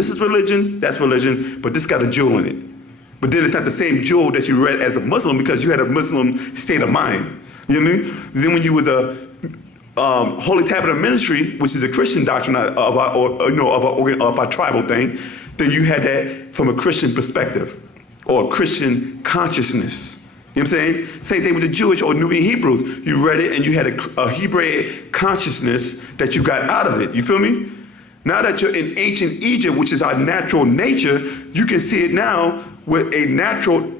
This is religion, that's religion, but this got a jewel in it. But then it's not the same jewel that you read as a Muslim because you had a Muslim state of mind. You know what I mean? Then when you was a Holy Tabernacle Ministry, which is a Christian doctrine of our tribal thing, then you had that from a Christian perspective or a Christian consciousness. You know what I'm saying? Same thing with the Jewish or Nubian Hebrews. You read it and you had a Hebraic consciousness that you got out of it. You feel me? Now that you're in ancient Egypt, which is our natural nature, you can see it now with a natural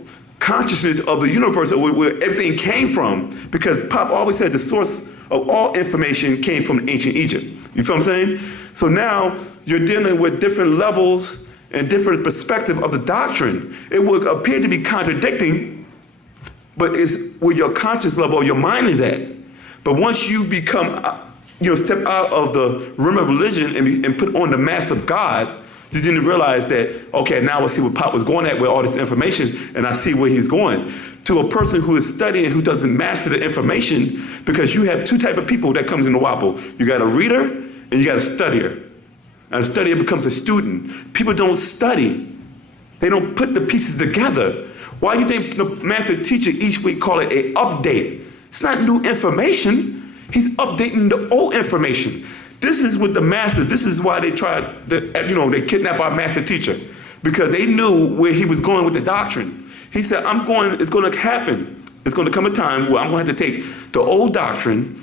consciousness of the universe, where everything came from. Because Pop always said the source of all information came from ancient Egypt. You feel what I'm saying? So now you're dealing with different levels and different perspective of the doctrine. It would appear to be contradicting, but it's where your conscious level or your mind is at. But once you become, step out of the realm of religion and put on the mask of God, you didn't realize that, okay, now I see where Pop was going at with all this information, and I see where he's going. To a person who is studying, who doesn't master the information, because you have two type of people that comes in the wu-nuwaupu. You got a reader and you got a studier. And a studier becomes a student. People don't study. They don't put the pieces together. Why do you think the master teacher each week call it an update? It's not new information. He's updating the old information. This is with the masters. This is why they tried, they kidnapped our master teacher, because they knew where he was going with the doctrine. He said, it's going to happen. It's going to come a time where I'm going to have to take the old doctrine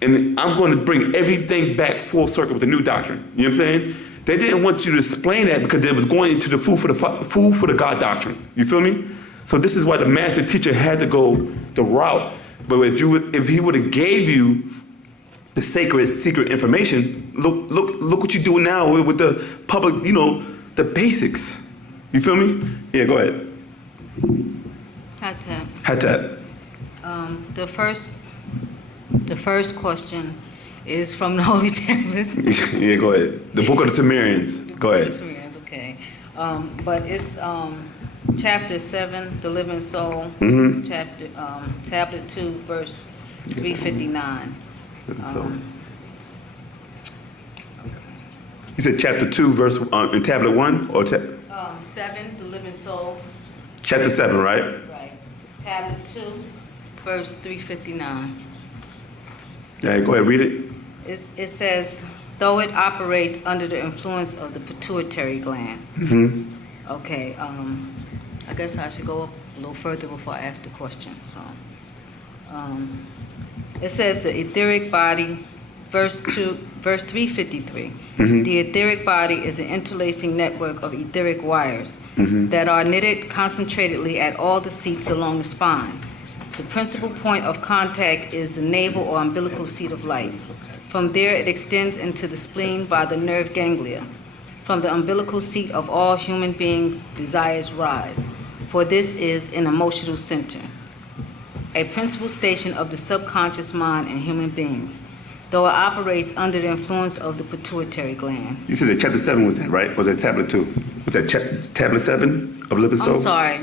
and I'm going to bring everything back full circle with the new doctrine. You know what I'm saying? They didn't want you to explain that because it was going into the food for the God doctrine. You feel me? So this is why the master teacher had to go the route. But if he would have gave you the sacred, secret information, look what you do now with the public, the basics. You feel me? Yeah, go ahead. Hattab. The first question is from the Holy Tablets. Yeah, go ahead. The Book of the Sumerians. Go ahead. The Sumerians, okay. But it's chapter 7, the living soul. Mm-hmm. Tablet 2, verse 359. You said chapter 2, verse in tablet 1 or 7, the living soul. Chapter 7, right? Right. Tablet 2, verse 359. Yeah, go ahead, read it. It says, though it operates under the influence of the pituitary gland. Mm-hmm. Okay, I guess I should go up a little further before I ask the question. So, it says the etheric body, verse 353. Mm-hmm. The etheric body is an interlacing network of etheric wires that are knitted concentratedly at all the seats along the spine. The principal point of contact is the navel or umbilical seat of life. From there, it extends into the spleen by the nerve ganglia. From the umbilical seat of all human beings, desires rise, for this is an emotional center, a principal station of the subconscious mind in human beings, though it operates under the influence of the pituitary gland. You said that chapter 7 was that, right? Or was that tablet 2? Was that tablet 7 of Living Soul? I'm sorry,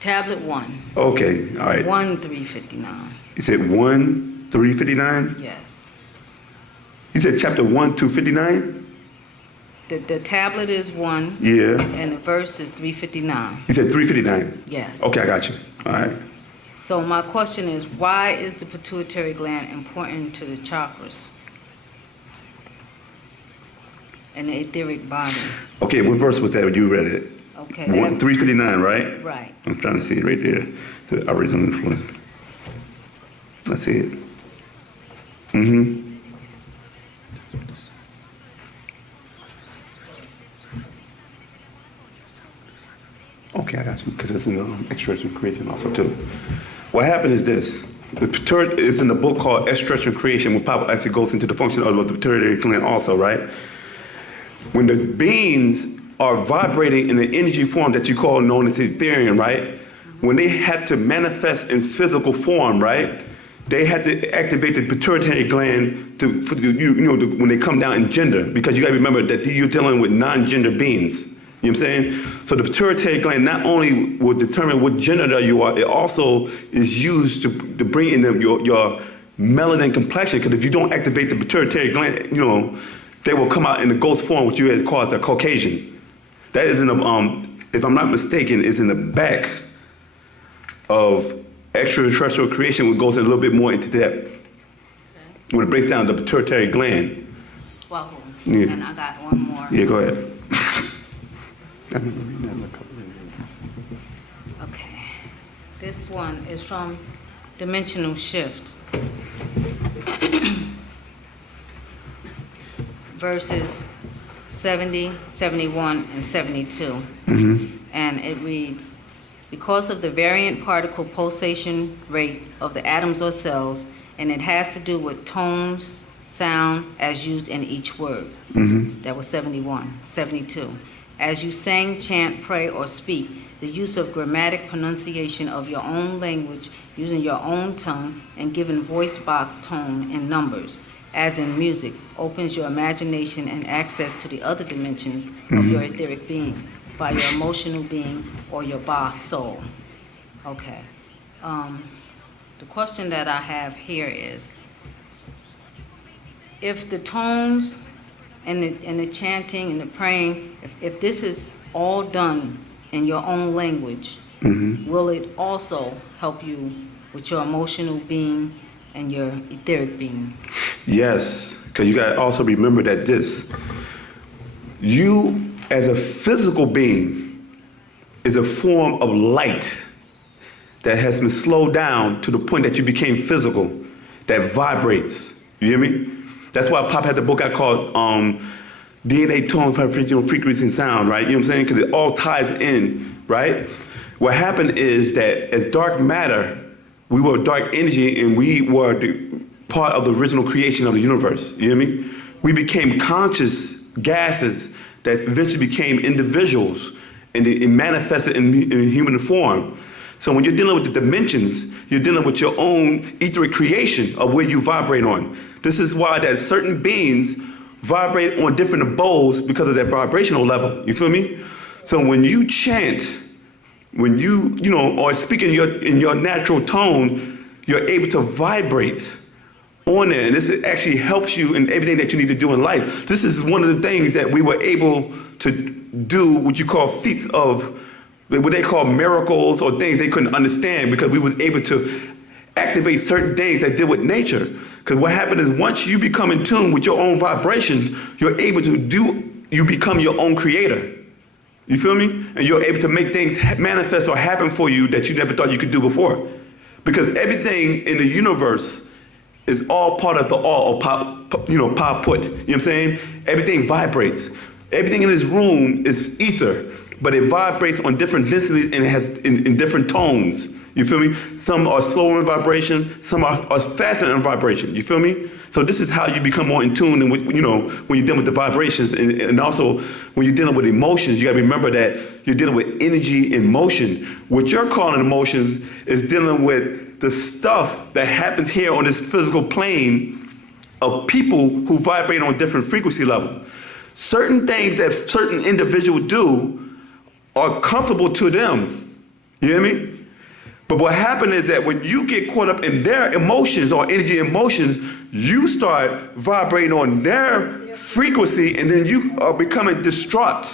tablet 1. Okay, all right. 1-359. You said 1-359? Yes. You said chapter 1-59? The tablet is 1. Yeah. And the verse is 359. You said 359? Yes. Okay, I got you. All right. So my question is, why is the pituitary gland important to the chakras and the etheric body? Okay, what verse was that when you read it? Okay. 359, right? Right. I'm trying to see it right there. The original influence. I see it. Mm-hmm. Okay, I got you, because it's in the extraction creation also too. What happened is this. The pituitary is in the book called Extraction Creation, where Papa actually goes into the function of the pituitary gland also, right? When the beings are vibrating in the energy form that you call known as etherium, right? When they have to manifest in physical form, right? They have to activate the pituitary gland when they come down in gender, because you got to remember that you're dealing with non-gender beings. You know what I'm saying? So the pituitary gland not only will determine what gender you are, it also is used to bring in your melanin complexion. Because if you don't activate the pituitary gland, they will come out in the ghost form, which you had called a Caucasian. That is in the, if I'm not mistaken, is in the back of extraterrestrial creation, which goes a little bit more into depth. When it breaks down the pituitary gland. Wow. Yeah. And I got one more. Yeah, go ahead. Okay. This one is from Dimensional Shift. Verses 70, 71, and 72. And it reads, because of the variant particle pulsation rate of the atoms or cells, and it has to do with tones, sound, as used in each word. That was 71. 72. As you sing, chant, pray, or speak, the use of grammatic pronunciation of your own language, using your own tongue, and giving voice box tone and numbers, as in music, opens your imagination and access to the other dimensions of your etheric being, by your emotional being or your Ba soul. Okay. The question that I have here is, if the tones and the chanting and the praying, if this is all done in your own language, will it also help you with your emotional being and your etheric being? Yes, because you got to also remember that you as a physical being is a form of light that has been slowed down to the point that you became physical, that vibrates. You hear me? That's why Pop had the book I called DNA, Tone, Vibration, Frequency, and Sound, right? You know what I'm saying? Because it all ties in, right? What happened is that as dark matter, we were dark energy and we were part of the original creation of the universe. You hear me? We became conscious gases that eventually became individuals and it manifested in human form. So when you're dealing with the dimensions, you're dealing with your own etheric creation of where you vibrate on. This is why that certain beings vibrate on different abodes because of their vibrational level. You feel me? So when you chant, when you or speak in your natural tone, you're able to vibrate on there. And this actually helps you in everything that you need to do in life. This is one of the things that we were able to do, what you call feats of, what they call miracles or things they couldn't understand, because we was able to activate certain things that deal with nature. Because what happened is once you become in tune with your own vibrations, you're able to you become your own creator. You feel me? And you're able to make things manifest or happen for you that you never thought you could do before. Because everything in the universe is all part of the all, or pa put. You know what I'm saying? Everything vibrates. Everything in this room is ether, but it vibrates on different densities and it has in different tones. You feel me? Some are slower in vibration, some are faster in vibration. You feel me? So this is how you become more in tune, and when you're dealing with the vibrations, and also when you're dealing with emotions, you got to remember that you're dealing with energy and motion. What you're calling emotions is dealing with the stuff that happens here on this physical plane of people who vibrate on different frequency level. Certain things that certain individuals do are comfortable to them. You hear me? But what happened is that when you get caught up in their emotions or energy emotions, you start vibrating on their frequency, and then you are becoming distraught.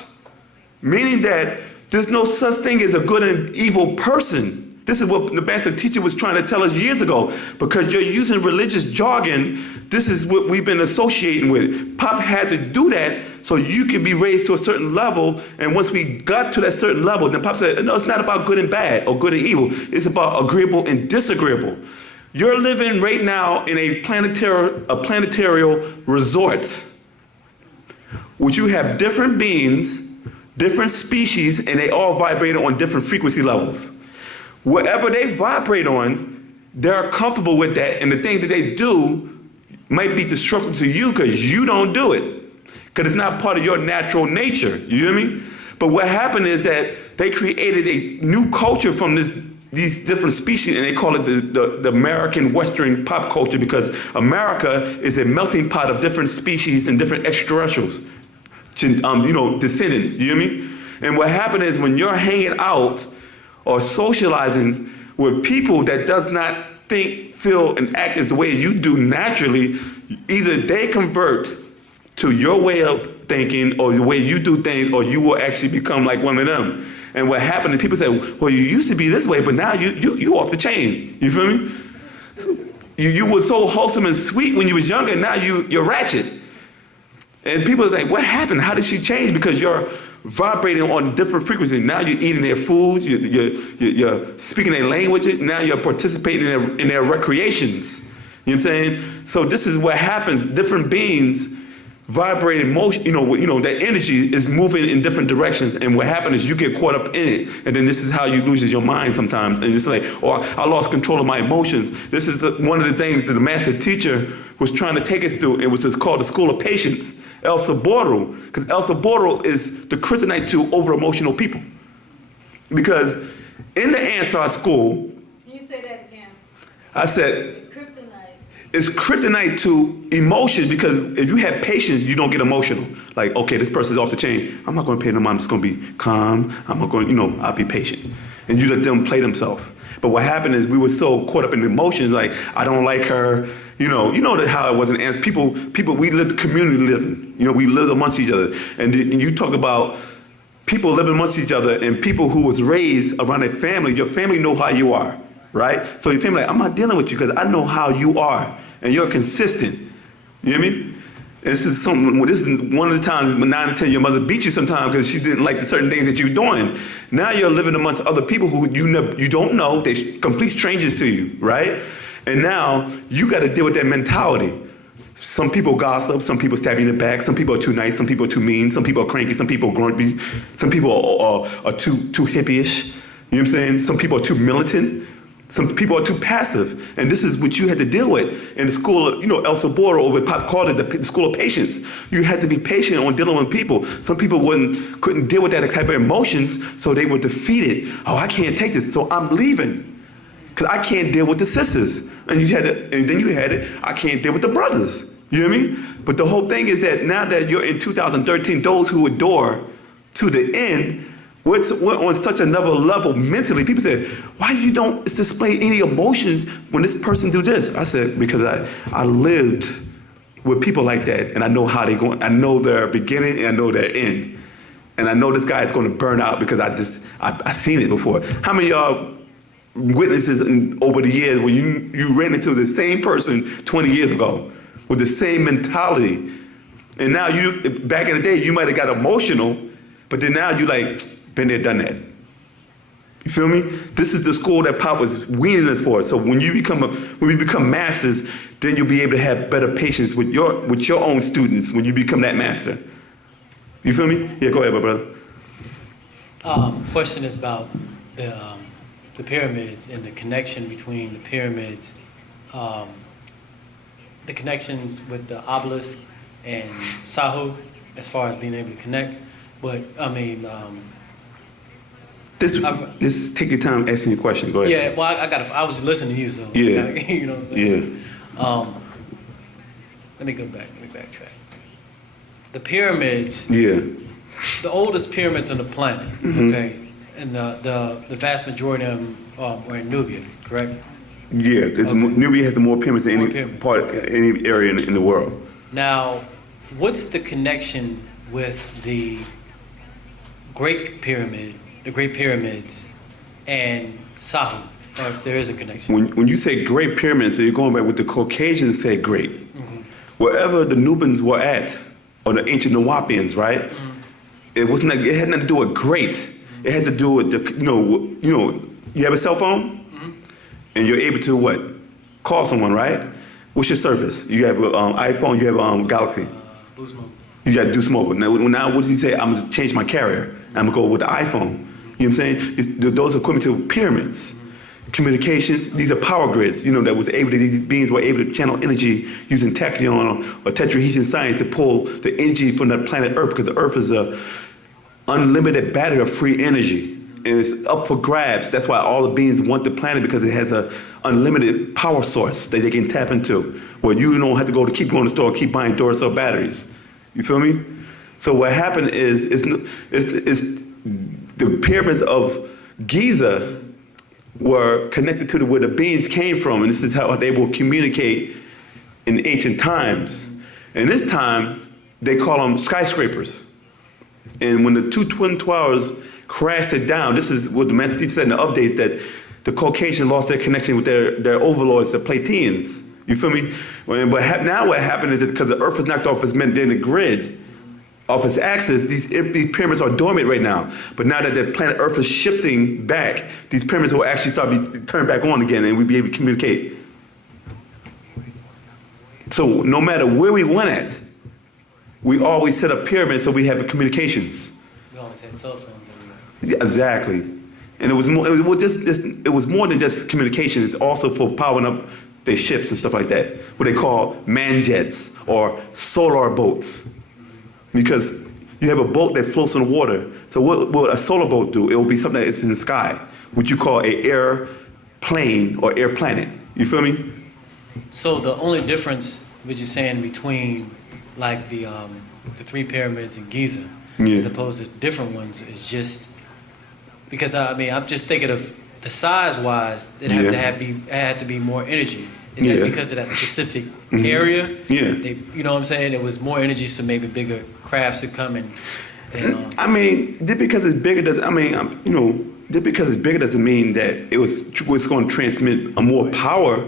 Meaning that there's no such thing as a good and evil person. This is what the master teacher was trying to tell us years ago. Because you're using religious jargon, this is what we've been associating with. Pop had to do that so you can be raised to a certain level. And once we got to that certain level, then Pop said, no, it's not about good and bad or good and evil. It's about agreeable and disagreeable. You're living right now in a planetary resort, which you have different beings, different species, and they all vibrate on different frequency levels. Whatever they vibrate on, they're comfortable with that, and the things that they do might be destructive to you because you don't do it, because it's not part of your natural nature. You hear me? But what happened is that they created a new culture from these different species, and they call it the American Western pop culture, because America is a melting pot of different species and different extraterrestrials, descendants. You hear me? And what happened is when you're hanging out or socializing with people that does not think, feel, and act as the way you do naturally, either they convert to your way of thinking or the way you do things, or you will actually become like one of them. And what happened is people say, well, you used to be this way, but now you off the chain. You feel me? So you were so wholesome and sweet when you was younger, now you're ratchet. And people are like, what happened? How did she change? Because you're vibrating on different frequencies. Now you're eating their foods, you're speaking their language, now you're participating in their recreations. You know what I'm saying? So this is what happens. Different beings vibrating motion, that energy is moving in different directions. And what happens is you get caught up in it. And then this is how you lose your mind sometimes. And it's like, I lost control of my emotions. This is one of the things that the master teacher was trying to take us through. It was called the School of Patience, El Saboro. Because El Saboro is the kryptonite to over-emotional people. Because in the Ansar school, Can you say that again? I said, Kryptonite. it's kryptonite to emotions, because if you have patience, you don't get emotional. Like, okay, this person's off the chain. I'm not going to pay no mind. I'm just going to be calm. I'm not going to, I'll be patient. And you let them play themselves. But what happened is we were so caught up in emotions, like, I don't like her. You know that how it was in ants. People, we lived community living. We lived amongst each other. And you talk about people living amongst each other and people who was raised around their family. Your family know how you are, right? So your family, like, I'm not dealing with you because I know how you are, and you're consistent. You know what I mean? This is one of the times when 9 to 10 your mother beat you sometimes because she didn't like the certain things that you were doing. Now you're living amongst other people who you don't know. They're complete strangers to you, right? And now you got to deal with that mentality. Some people gossip, some people stab you in the back, some people are too nice, some people are too mean, some people are cranky, some people are grumpy, some people are too hippie-ish. You know what I'm saying? Some people are too militant. Some people are too passive, and this is what you had to deal with in the school of, El Saboro, or what Pop called it, the school of patience. You had to be patient on dealing with people. Some people couldn't deal with that type of emotions, so they were defeated. Oh, I can't take this, so I'm leaving, because I can't deal with the sisters. And then you had it, I can't deal with the brothers. You know what I mean? But the whole thing is that now that you're in 2013, those who adore to the end, we're on such another level mentally. People say, why you don't display any emotions when this person do this? I said, because I lived with people like that, and I know how they go. I know their beginning and I know their end. And I know this guy is going to burn out because I seen it before. How many of y'all witnesses over the years where you ran into the same person 20 years ago with the same mentality? And now back in the day, you might have got emotional, but then now you like, been there, done that. You feel me? This is the school that Pop was weaning us for. So when we become masters, then you'll be able to have better patience with your own students when you become that master. You feel me? Yeah, go ahead, my brother. Question is about the pyramids and the connection between the pyramids, the connections with the obelisk and Sahu, as far as being able to connect. But I mean, This take your time asking your question. Go ahead. yeah. Well, I was listening to you, so Yeah. you know what I'm saying. Yeah. Let me backtrack. The pyramids. Yeah. The oldest pyramids on the planet. Mm-hmm. Okay, and the vast majority of them are in Nubia, correct? Yeah. Okay. Nubia has more pyramids than More any pyramids. any area in the world. Now, what's the connection with the Great Pyramids, and Sahu, or if there is a connection? When you say Great Pyramids, so you're going back with the Caucasians say great. Mm-hmm. Wherever the Nubians were at, or the ancient wu-nuwaupians, right? Mm-hmm. It had nothing to do with great. Mm-hmm. It had to do with you have a cell phone, mm-hmm. and you're able to what? Call someone, right? What's your service? You have an iPhone, you have Galaxy. Boost Mobile. You got to do Mobile. Now what does he say? I'm going to change my carrier. I'm going to go with the iPhone. You know what I'm saying? Those are equivalent to pyramids. Communications, these are power grids, these beings were able to channel energy using tachyon or tetrahedron science to pull the energy from the planet Earth, because the Earth is a unlimited battery of free energy. And it's up for grabs. That's why all the beings want the planet, because it has an unlimited power source that they can tap into, where you don't have to keep going to the store, keep buying Duracell batteries. You feel me? So what happened is the pyramids of Giza were connected to where the beings came from, and this is how they will communicate in ancient times. And this time, they call them skyscrapers. And when the two twin towers crashed it down, this is what the master teacher said in the updates, that the Caucasians lost their connection with their overlords, the Platinians. You feel me? But now what happened is that because the earth was knocked off its magnetic grid, off its axis, these pyramids are dormant right now. But now that the planet Earth is shifting back, these pyramids will actually start be turned back on again, and we'll be able to communicate. So no matter where we went at, we always set up pyramids so we have communications. We always had cell phones everywhere. Yeah, exactly. And it was more than just communication. It's also for powering up their ships and stuff like that, what they call man jets or solar boats. Because you have a boat that floats on the water. So what will a solar boat do? It will be something that's in the sky, which you call an airplane or air planet. You feel me? So the only difference, what you're saying, between like the 3 pyramids in Giza, as opposed to different ones, is just because I'm just thinking of the size-wise, it had to be more energy. Is that because of that specific area? Yeah. You know what I'm saying? It was more energy, so maybe bigger crafts would come and just because it's bigger doesn't mean that it was going to transmit a more power.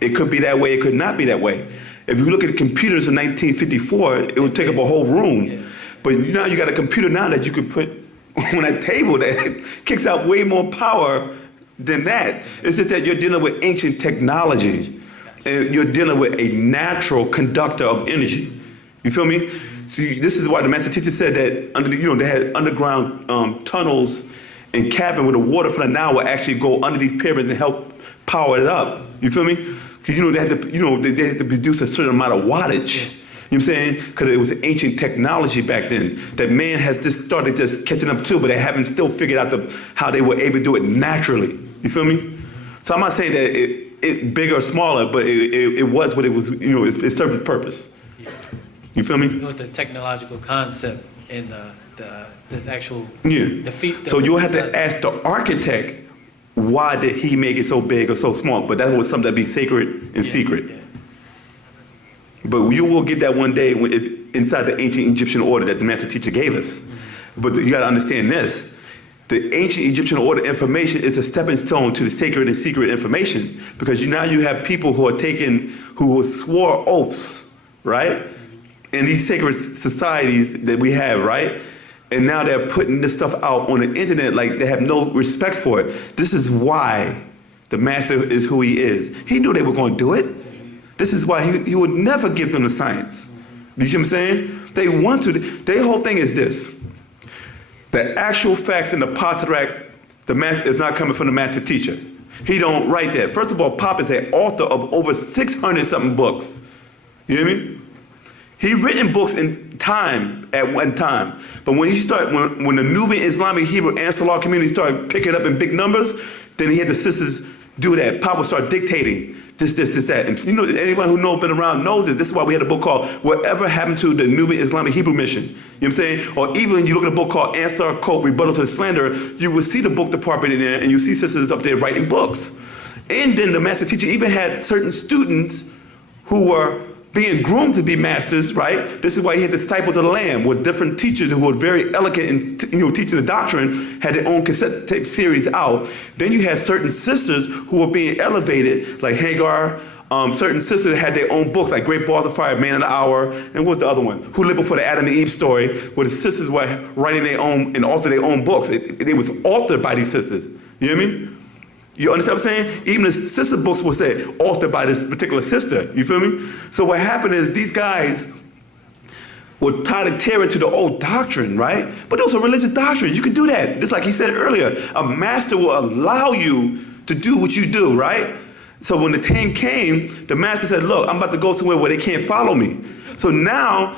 It could be that way. It could not be that way. If you look at the computers in 1954, it would take up a whole room. Yeah. But now you got a computer now that you could put on a table that kicks out way more power than that. It's just that you're dealing with ancient technology. And you're dealing with a natural conductor of energy. You feel me? See, this is why the master teacher said that they had underground tunnels and caverns where the water from the Nile would actually go under these pyramids and help power it up. You feel me? Because they had to produce a certain amount of wattage. You know what I'm saying? Because it was ancient technology back then that man has just started just catching up to, but they haven't still figured out how they were able to do it naturally. You feel me? So I'm not saying that it bigger or smaller, but it was what it was. It served its purpose. Yeah. You feel me? It was the technological concept and the actual defeat. So you'll have to ask the architect, why did he make it so big or so small? But that was something that be sacred and secret. Yeah. But you will get that one day inside the ancient Egyptian order that the master teacher gave us. Mm-hmm. But you got to understand this. The ancient Egyptian order information is a stepping stone to the sacred and secret information, because now you have people who swore oaths, right? In these sacred societies that we have, right? And now they're putting this stuff out on the internet like they have no respect for it. This is why the master is who he is. He knew they were going to do it. This is why he would never give them the science. You see what I'm saying? They want to. Their whole thing is this. The actual facts in the Patarak, is not coming from the master teacher. He don't write that. First of all, Pop is an author of over 600 something books. You hear me? He written books in time at one time. But when when the Nubian Islamic Hebrew and Salah community started picking up in big numbers, then he had the sisters do that. Pop would start dictating this, that. And anyone who been around knows this. This is why we had a book called Whatever Happened to the Nubian Islamic Hebrew Mission. You know what I'm saying? Or even you look at a book called Ansar Coke, Rebuttal to the Slander, you will see the book department in there, and you see sisters up there writing books. And then the master teacher even had certain students who were being groomed to be masters, right? This is why he had the Disciples of the Lamb, with different teachers who were very elegant in teaching the doctrine, had their own cassette tape series out. Then you had certain sisters who were being elevated, like Hagar. Certain sisters that had their own books, like Great Balls of Fire, Man of the Hour, and what's the other one? Who Lived Before the Adam and Eve story, where the sisters were writing their own and authoring their own books. It was authored by these sisters. You hear me? You understand what I'm saying? Even the sister books will say authored by this particular sister. You feel me? So what happened is these guys were trying to tear into the old doctrine, right? But those are religious doctrines. You can do that. Just like he said earlier, a master will allow you to do what you do, right? So when the time came, the master said, look, I'm about to go somewhere where they can't follow me. So now,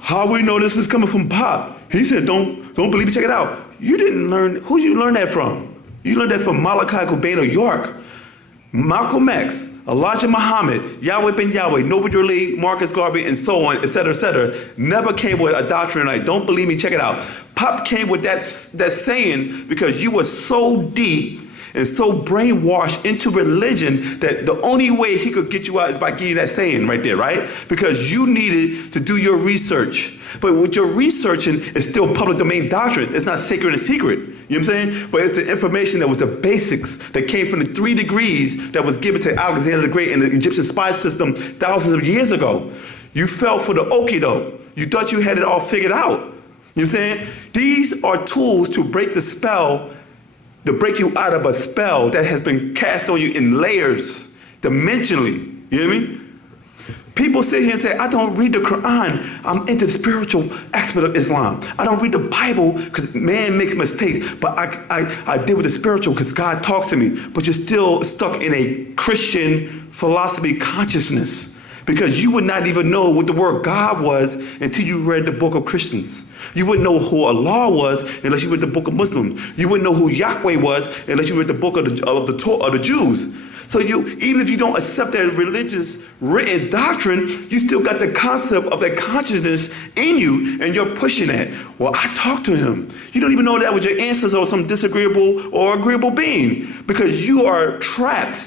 how we know this is coming from Pop? He said, don't believe me, check it out. You didn't learn, who you learn that from? You learned that from Malachi Cobain of York, Malcolm X, Elijah Muhammad, Yahweh ben Yahweh, Noble Drew, Marcus Garvey, and so on, etc., etc. Never came with a doctrine like, don't believe me, check it out. Pop came with that saying because you were so deep and so brainwashed into religion that the only way he could get you out is by giving you that saying right there, right? Because you needed to do your research. But what you're researching is still public domain doctrine. It's not sacred and secret. You know what I'm saying? But it's the information that was the basics that came from the 3 degrees that was given to Alexander the Great and the Egyptian spy system thousands of years ago. You fell for the okie doke. You thought you had it all figured out. You know what I'm saying? These are tools to break the spell, to break you out of a spell that has been cast on you in layers, dimensionally. You know what I mean? People sit here and say, I don't read the Quran. I'm into the spiritual aspect of Islam. I don't read the Bible because man makes mistakes, but I deal with the spiritual because God talks to me. But you're still stuck in a Christian philosophy consciousness because you would not even know what the word God was until you read the book of Christians. You wouldn't know who Allah was unless you read the book of Muslims. You wouldn't know who Yahweh was unless you read the book of the Jews. So even if you don't accept that religious written doctrine, you still got the concept of that consciousness in you, and you're pushing that. Well, I talked to him. You don't even know that was your ancestors or some disagreeable or agreeable being, because you are trapped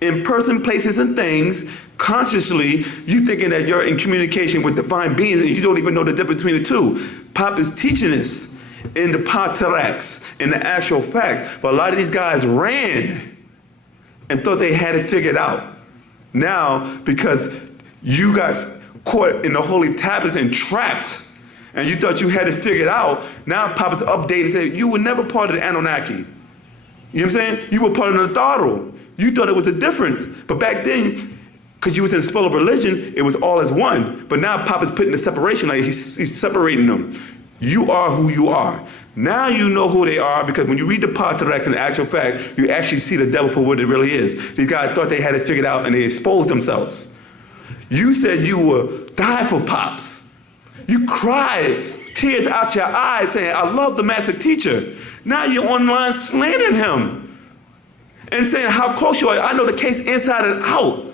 in person, places, and things. Consciously, you thinking that you're in communication with divine beings, and you don't even know the difference between the two. Pop is teaching this in the Patriarchs, in the actual fact, but a lot of these guys ran and thought they had it figured out. Now, because you got caught in the holy tablets and trapped, and you thought you had it figured out, now Papa's updating and saying, you were never part of the Anunnaki. You know what I'm saying? You were part of the Natharu. You thought it was a difference. But back then, because you was in the spell of religion, it was all as one. But now Papa's putting the separation, like he's separating them. You are who you are. Now you know who they are, because when you read the Patriarchs, in actual fact, you actually see the devil for what it really is. These guys thought they had it figured out and they exposed themselves. You said you would die for Pops. You cried, tears out your eyes, saying, I love the master teacher. Now you're online slandering him and saying how close you are. I know the case inside and out.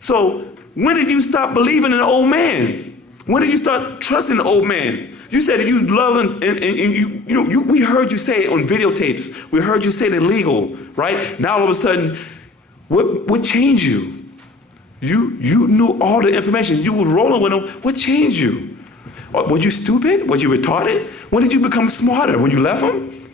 So when did you stop believing in the old man? When did you start trusting the old man? You said that you love and we heard you say it on videotapes. We heard you say it illegal, right? Now all of a sudden, what changed you? You knew all the information. You were rolling with them. What changed you? Were you stupid? Were you retarded? When did you become smarter? When you left them?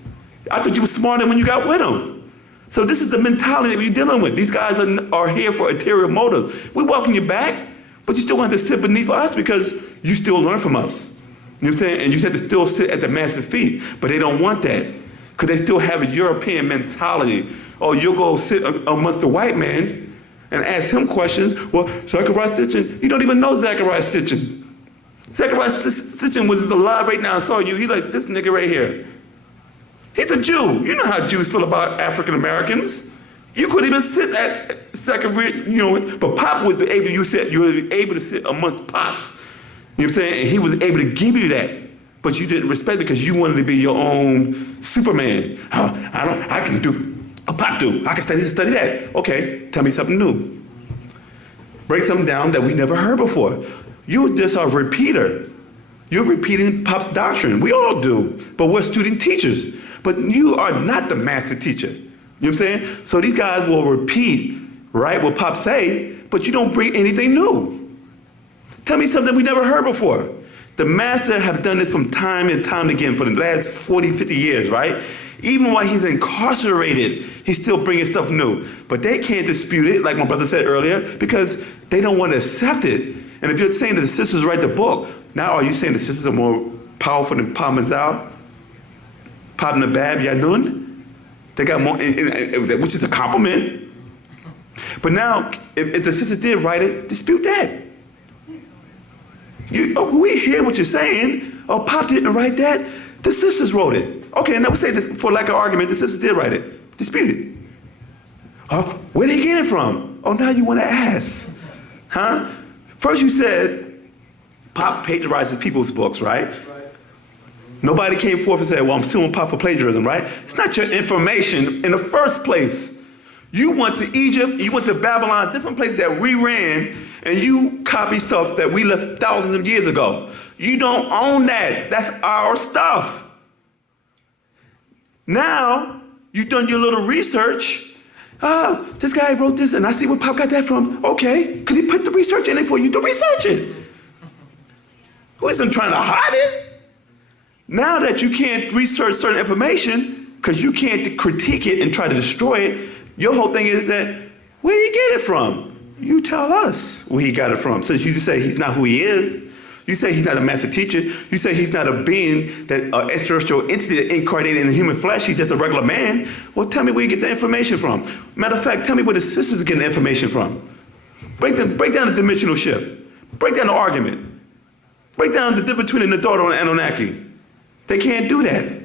I thought you were smarter when you got with them. So this is the mentality that we're dealing with. These guys are here for ulterior motives. We welcome you back, but you still want to sit beneath us because you still learn from us. You know what I'm saying? And you have to still sit at the master's feet. But they don't want that, because they still have a European mentality. Oh, you'll go sit amongst the white man and ask him questions. Well, Zachariah Stitchin, you don't even know Zachariah Stitchin. Zachariah Stitchin was alive right now. I saw you. He like this nigga right here. He's a Jew. You know how Jews feel about African Americans. You couldn't even sit at Zachariah, but Pop was able. You were able to sit amongst Pops. You know what I'm saying? And he was able to give you that, but you didn't respect it because you wanted to be your own Superman. I can do a Pop do. I can study this, study that. Okay, tell me something new. Break something down that we never heard before. You're just a repeater. You're repeating Pop's doctrine. We all do, but we're student teachers. But you are not the master teacher. You know what I'm saying? So these guys will repeat, right, what Pop say, but you don't bring anything new. Tell me something we never heard before. The master have done this from time and time again for the last 40, 50 years, right? Even while he's incarcerated, he's still bringing stuff new. But they can't dispute it, like my brother said earlier, because they don't want to accept it. And if you're saying that the sisters write the book, now are you saying the sisters are more powerful than Parmazal, Nabab, Yanun? They got more, which is a compliment. But now, if the sisters did write it, dispute that. We hear what you're saying. Oh, Pop didn't write that. The sisters wrote it. Okay, now we say this for lack of argument, the sisters did write it. Dispute it. Oh, where did he get it from? Oh, now you want to ask. Huh? First you said Pop plagiarizes people's books, right? Nobody came forth and said, well, I'm suing Pop for plagiarism, right? It's not your information in the first place. You went to Egypt, you went to Babylon, different places that we ran, and you copy stuff that we left thousands of years ago. You don't own that. That's our stuff. Now, You've done your little research. This guy wrote this, and I see where Pop got that from. Okay, because he put the research in it for you to research it. Who isn't trying to hide it? Now that you can't research certain information because you can't critique it and try to destroy it, your whole thing is that, where did he get it from? You tell us where he got it from. Since you just say he's not who he is, you say he's not a master teacher, you say he's not a being, that an extraterrestrial entity that incarnated in the human flesh, he's just a regular man. Well, tell me where you get the information from. Matter of fact, tell me where the sisters are getting the information from. Break down the dimensional shift. Break down the argument. Break down the difference between the Natharu and Anunnaki. They can't do that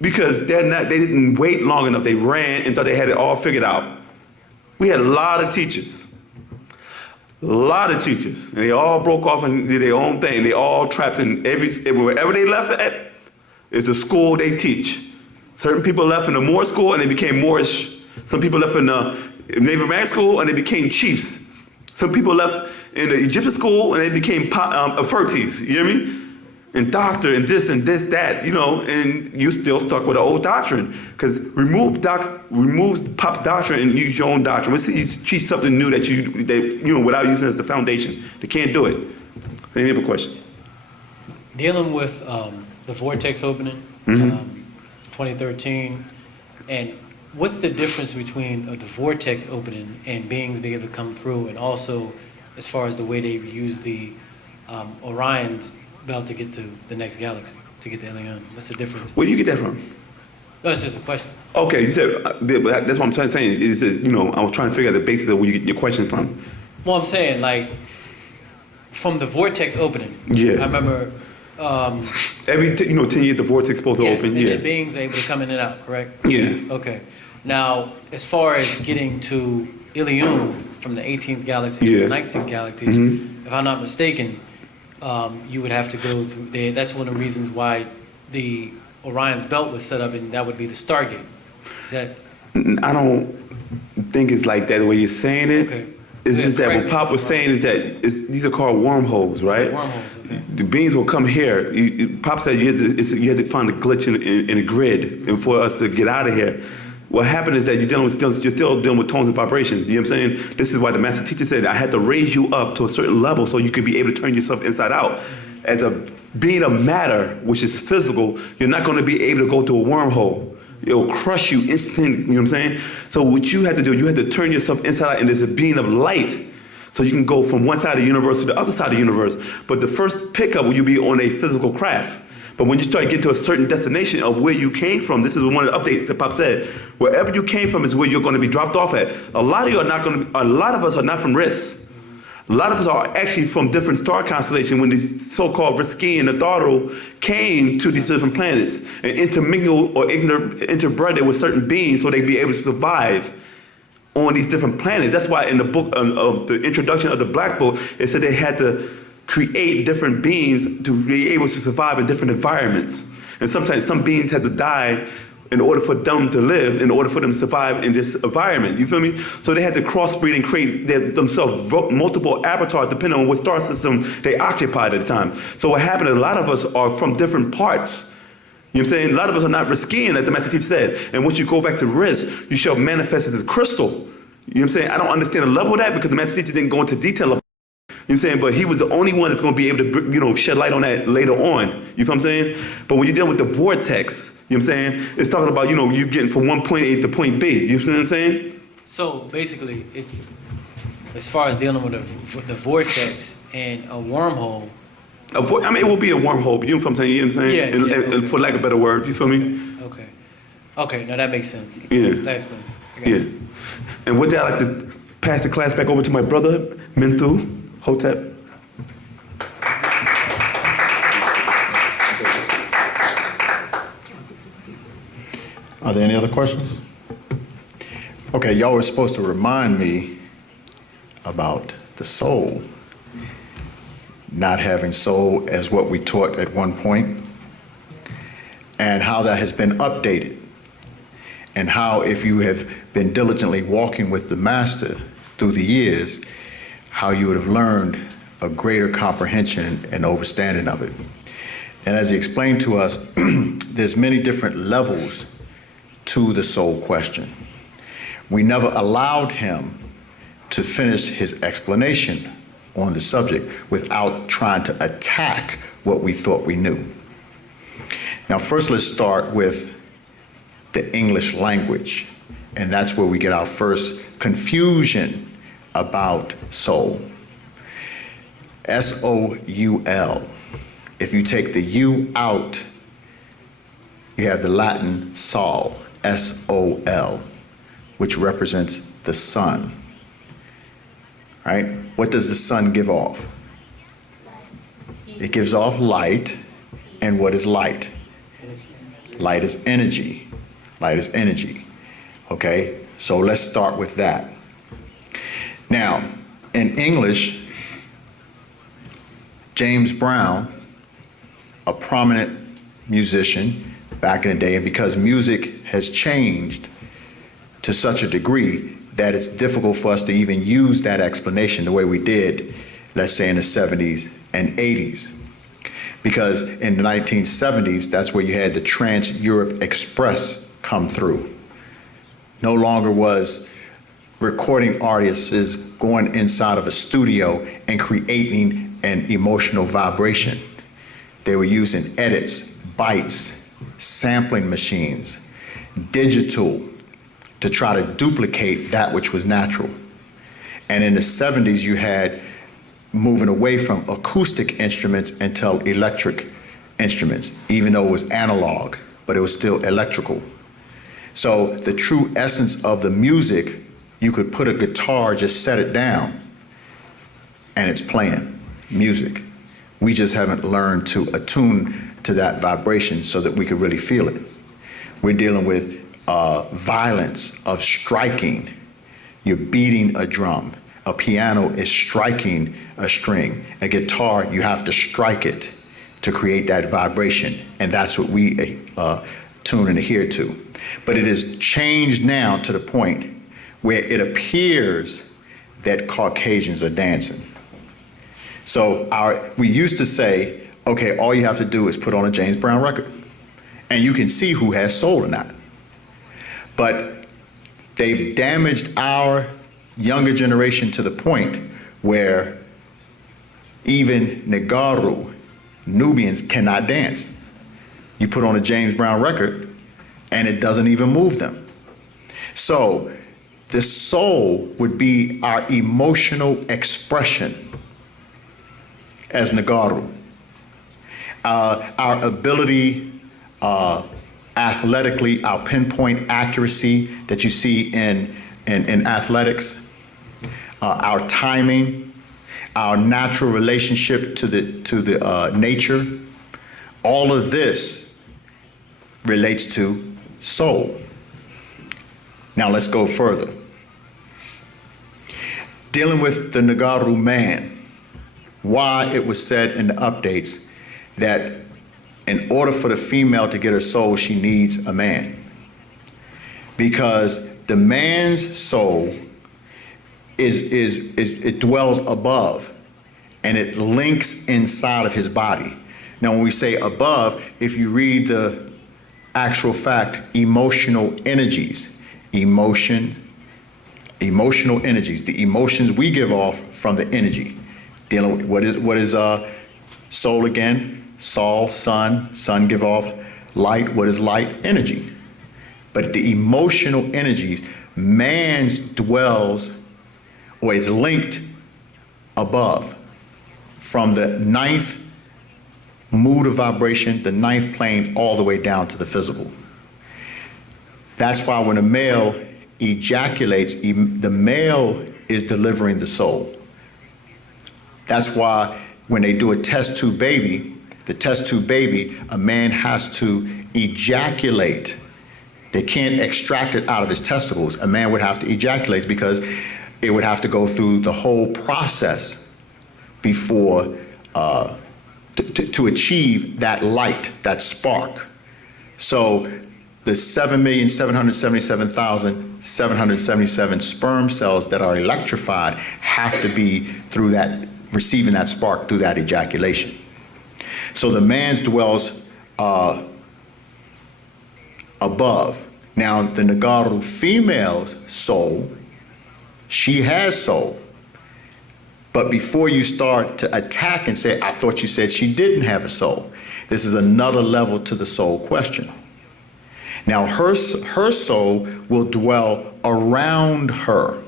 because they didn't wait long enough. They ran and thought they had it all figured out. We had a lot of teachers. And they all broke off and did their own thing. They all trapped in wherever they left at is the school they teach. Certain people left in the Moore school and they became Moorish. Some people left in the Native American school and they became chiefs. Some people left in the Egyptian school and they became Fertis. You hear me? And doctor and this, that, and you still stuck with the old doctrine. Because remove Pop's doctrine and use your own doctrine. Let's teach something new that without using it as the foundation. They can't do it. So any other question? Dealing with the vortex opening, 2013, and what's the difference between the vortex opening and beings being able to come through, and also as far as the way they use the Orion's belt to get to the next galaxy, to get to Elion? What's the difference? Where do you get that from? No, it's just a question. Okay, you said, that's what I'm trying to say. Is I was trying to figure out the basis of where you get your question from. Well, I'm saying, like, from the vortex opening. Yeah. I remember. Every 10 years the vortex is supposed to open. And Yeah. the beings are able to come in and out, correct? Yeah. Okay. Now, as far as getting to Ilium from the 18th galaxy to the 19th galaxy, if I'm not mistaken, you would have to go through there. That's one of the reasons why the Orion's belt was set up, and that would be the Stargate. Is that? I don't think it's like that the way you're saying it. Okay. It's just that what Pop was saying is that these are called wormholes, right? Wormholes, okay. The beings will come here. Pop said you had to find a glitch in a grid and for us to get out of here. What happened is that you're still dealing with tones and vibrations. You know what I'm saying? This is why the master teacher said, I had to raise you up to a certain level so you could be able to turn yourself inside out. As a being of matter, which is physical, you're not going to be able to go to a wormhole. It'll crush you instantly, you know what I'm saying? So what you have to do, you have to turn yourself inside out, and there's a being of light. So you can go from one side of the universe to the other side of the universe. But the first pickup will you be on a physical craft. But when you start getting to a certain destination of where you came from, this is one of the updates that Pop said. Wherever you came from is where you're going to be dropped off at. A lot of us are not from Risk. A lot of us are actually from different star constellations when these so-called Riski and Natharu came to these different planets and intermingled or interbred with certain beings so they'd be able to survive on these different planets. That's why in the book of the introduction of the Black Book, it said they had to create different beings to be able to survive in different environments. And sometimes some beings had to die in order for them to live, in order for them to survive in this environment. You feel me? So they had to crossbreed and create themselves multiple avatars depending on what star system they occupied at the time. So what happened is a lot of us are from different parts. You know what I'm saying? A lot of us are not Riskian, as the master teacher said. And once you go back to Risk, you shall manifest as a crystal. You know what I'm saying? I don't understand the level of that because the master teacher didn't go into detail of it. You know what I'm saying? But he was the only one that's going to be able to, shed light on that later on. You feel what I'm saying? But when you're dealing with the vortex, you know what I'm saying? It's talking about, you getting from one point A to point B. You know what I'm saying? So basically, it's as far as dealing with the vortex and a wormhole. It will be a wormhole. You know what I'm saying? You know what I'm saying? Yeah. And for lack of a better word, you feel me? Okay. Now that makes sense. Yeah. Last one. Yeah. And with that, I'd like to pass the class back over to my brother, Menthu Hotep. Are there any other questions? Okay, y'all were supposed to remind me about the soul. Not having soul as what we taught at one point, and how that has been updated. And how if you have been diligently walking with the Master through the years, how you would have learned a greater comprehension and understanding of it. And as he explained to us, there's many different levels to the soul question. We never allowed him to finish his explanation on the subject without trying to attack what we thought we knew. Now, first, let's start with the English language, and that's where we get our first confusion about soul. S-O-U-L. If you take the U out, you have the Latin sol, S-O-L, which represents the sun. Right? What does the sun give off? It gives off light. And what is light? Light is energy. Light is energy. Okay? So let's start with that. Now, in English, James Brown, a prominent musician back in the day, and because music has changed to such a degree that it's difficult for us to even use that explanation the way we did, let's say in the 70s and 80s. Because in the 1970s, that's where you had the Trans-Europe Express come through. No longer was recording artists going inside of a studio and creating an emotional vibration. They were using edits, bytes, sampling machines, digital, to try to duplicate that which was natural. And in the 70s, you had moving away from acoustic instruments until electric instruments, even though it was analog, but it was still electrical. So the true essence of the music, you could put a guitar, just set it down, and it's playing music. We just haven't learned to attune to that vibration so that we could really feel it. We're dealing with violence of striking. You're beating a drum. A piano is striking a string. A guitar, you have to strike it to create that vibration. And that's what we tune and adhere to. But it has changed now to the point where it appears that Caucasians are dancing. So we used to say, okay, all you have to do is put on a James Brown record, and you can see who has soul or not. But they've damaged our younger generation to the point where even Negaru, Nubians, cannot dance. You put on a James Brown record, and it doesn't even move them. So the soul would be our emotional expression as Negaru. Our ability athletically, our pinpoint accuracy that you see in athletics, our timing, our natural relationship to the nature, all of this relates to soul. Now let's go further. Dealing with the Negaru man, why it was said in the updates that in order for the female to get her soul, she needs a man. Because the man's soul it dwells above, and it links inside of his body. Now, when we say above, if you read the actual fact, emotional energies, emotional energies, the emotions we give off from the energy. Dealing with what is soul again? Sol, sun give off light. What is light? Energy. But the emotional energies, man's dwells or is linked above from the ninth mood of vibration, the ninth plane, all the way down to the physical. That's why when a male ejaculates, the male is delivering the soul. That's why when they do a test tube baby, the test tube baby, a man has to ejaculate. They can't extract it out of his testicles. A man would have to ejaculate because it would have to go through the whole process before to achieve that light, that spark. So the 7,777,777 sperm cells that are electrified have to be through that, receiving that spark through that ejaculation. So the man's dwells above. Now, the Nagaru female's soul, she has soul. But before you start to attack and say, I thought you said she didn't have a soul, this is another level to the soul question. Now, her soul will dwell around her,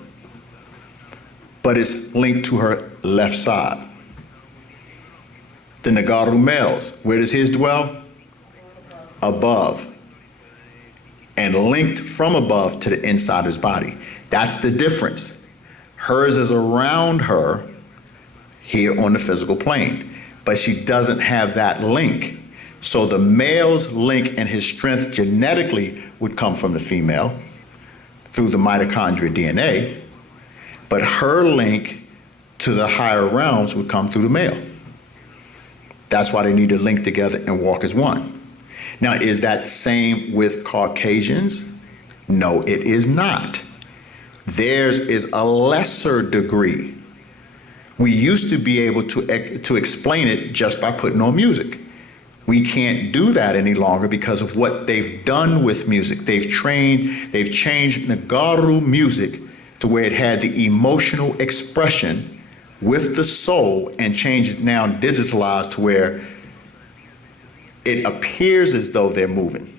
but it's linked to her left side. The Nagaru males, where does his dwell? Above. And linked from above to the inside of his body. That's the difference. Hers is around her here on the physical plane, but she doesn't have that link. So the male's link and his strength genetically would come from the female through the mitochondria DNA, but her link to the higher realms would come through the male. That's why they need to link together and walk as one. Now, is that same with Caucasians? No, it is not. Theirs is a lesser degree. We used to be able to explain it just by putting on music. We can't do that any longer because of what they've done with music. They've changed Nagaru music to where it had the emotional expression with the soul and changed it now digitalized to where it appears as though they're moving.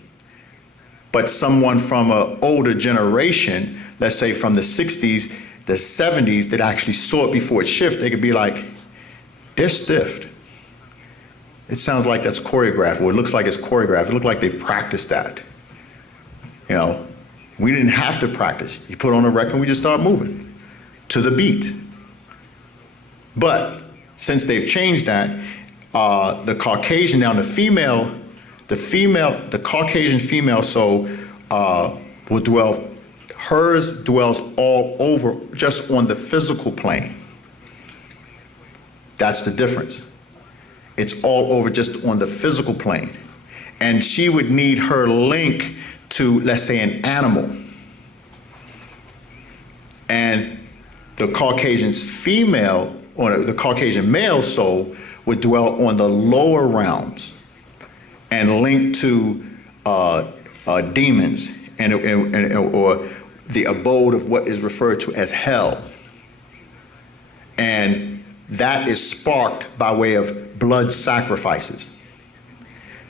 But someone from an older generation, let's say from the 60s, the 70s, that actually saw it before it shifted, they could be like, they're stiffed. It sounds like that's choreographed, or it looks like it's choreographed. It looks like they've practiced that. You know, we didn't have to practice. You put on a record, we just start moving to the beat. But since they've changed that, the Caucasian, now the Caucasian female soul will dwell, hers dwells all over, just on the physical plane. That's the difference. It's all over just on the physical plane. And she would need her link to, let's say, an animal. And the Caucasian's female, or the Caucasian male soul, would dwell on the lower realms and link to demons or the abode of what is referred to as hell. And that is sparked by way of blood sacrifices.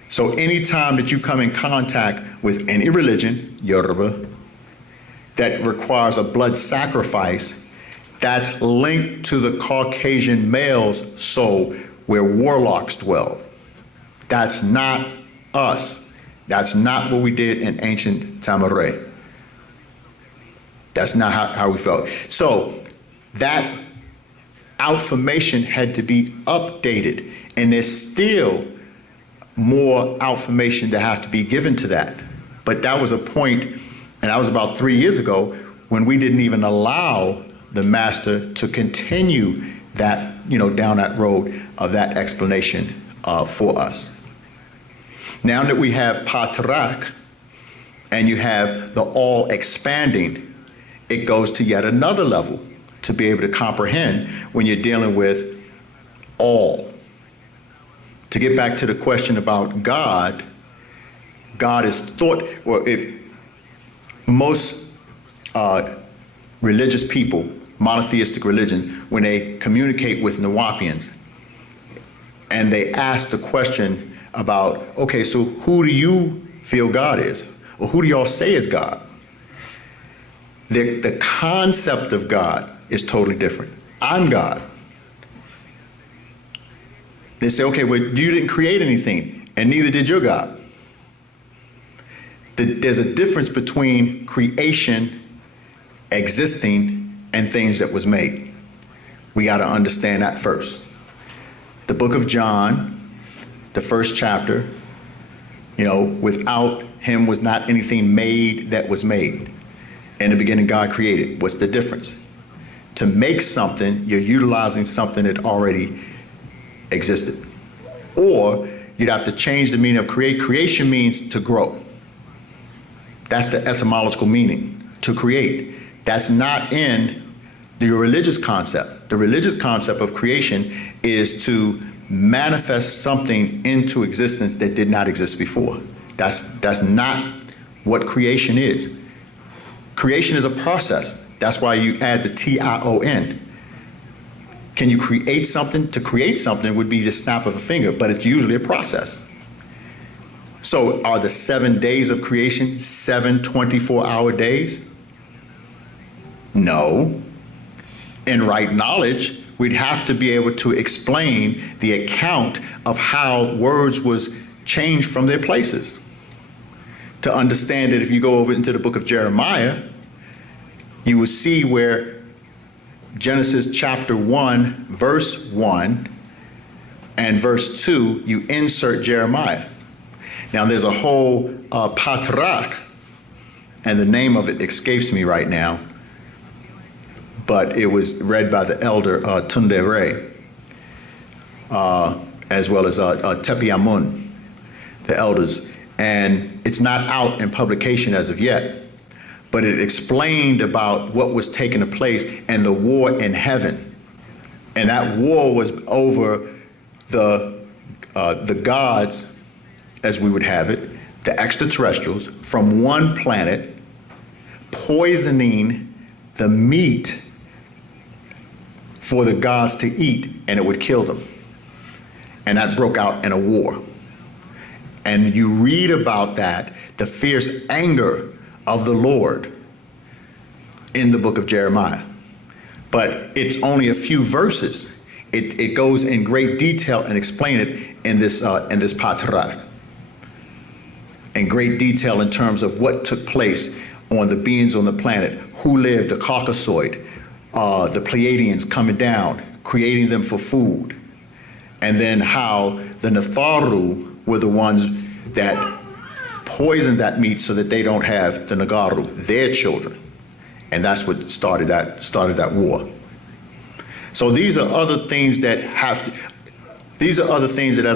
So anytime that you come in contact with any religion, Yoruba, that requires a blood sacrifice, that's linked to the Caucasian male's soul, where warlocks dwell. That's not us. That's not what we did in ancient Tamare. That's not how we felt. So that outformation had to be updated, and there's still more outformation that has to be given to that. But that was a point, and that was about 3 years ago, when we didn't even allow the master to continue that, down that road of that explanation for us. Now that we have Patrak and you have the all expanding, it goes to yet another level to be able to comprehend when you're dealing with all. To get back to the question about God, God is thought, or if most religious people, monotheistic religion, when they communicate with Nuwaupians and they ask the question about, okay, so who do you feel God is? Or who do y'all say is God? The concept of God is totally different. I'm God. They say, okay, well, you didn't create anything, and neither did your God. There's a difference between creation, existing, and things that was made. We got to understand that first. The book of John, the first chapter, without him was not anything made that was made. In the beginning, God created. What's the difference? To make something, you're utilizing something that already existed. Or you'd have to change the meaning of create. Creation means to grow. That's the etymological meaning, to create. That's not in the religious concept. The religious concept of creation is to manifest something into existence that did not exist before. That's not what creation is. Creation is a process. That's why you add the T-I-O-N. Can you create something? To create something would be the snap of a finger, but it's usually a process. So are the 7 days of creation 7 24-hour days? No. In right knowledge, we'd have to be able to explain the account of how words was changed from their places. To understand it, if you go over into the book of Jeremiah, you will see where Genesis chapter 1, verse 1 and verse 2, you insert Jeremiah. Now there's a whole patrak, and the name of it escapes me right now, but it was read by the elder Tunde Ray, as well as Tepi Amun, the elders. And it's not out in publication as of yet, but it explained about what was taking place and the war in heaven. And that war was over the gods, as we would have it, the extraterrestrials from one planet, poisoning the meat for the gods to eat, and it would kill them. And that broke out in a war. And you read about that, the fierce anger of the Lord in the book of Jeremiah. But it's only a few verses. It goes in great detail and explain it in this patrak. In great detail in terms of what took place on the beings on the planet, who lived, the Caucasoid, the Pleiadians coming down, creating them for food. And then how the Natharu were the ones that poisoned that meat so that they don't have the Nagaru, their children. And that's what started that war. So these are other things that, as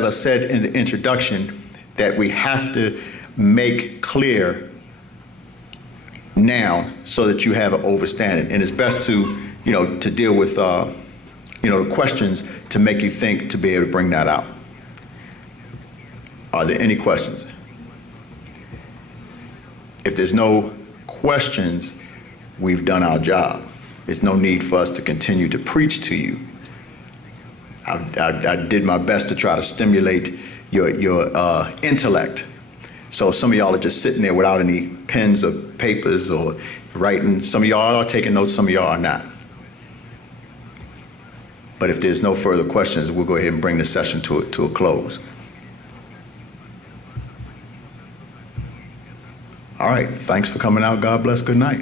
I said in the introduction, that we have to make clear now so that you have an understanding. And it's best to deal with the questions to make you think, to be able to bring that out. Are there any questions? If there's no questions, we've done our job. There's no need for us to continue to preach to you. I did my best to try to stimulate your intellect. So some of y'all are just sitting there without any pens or papers or writing. Some of y'all are taking notes, some of y'all are not. But if there's no further questions, we'll go ahead and bring the session to a close. All right, thanks for coming out. God bless. Good night.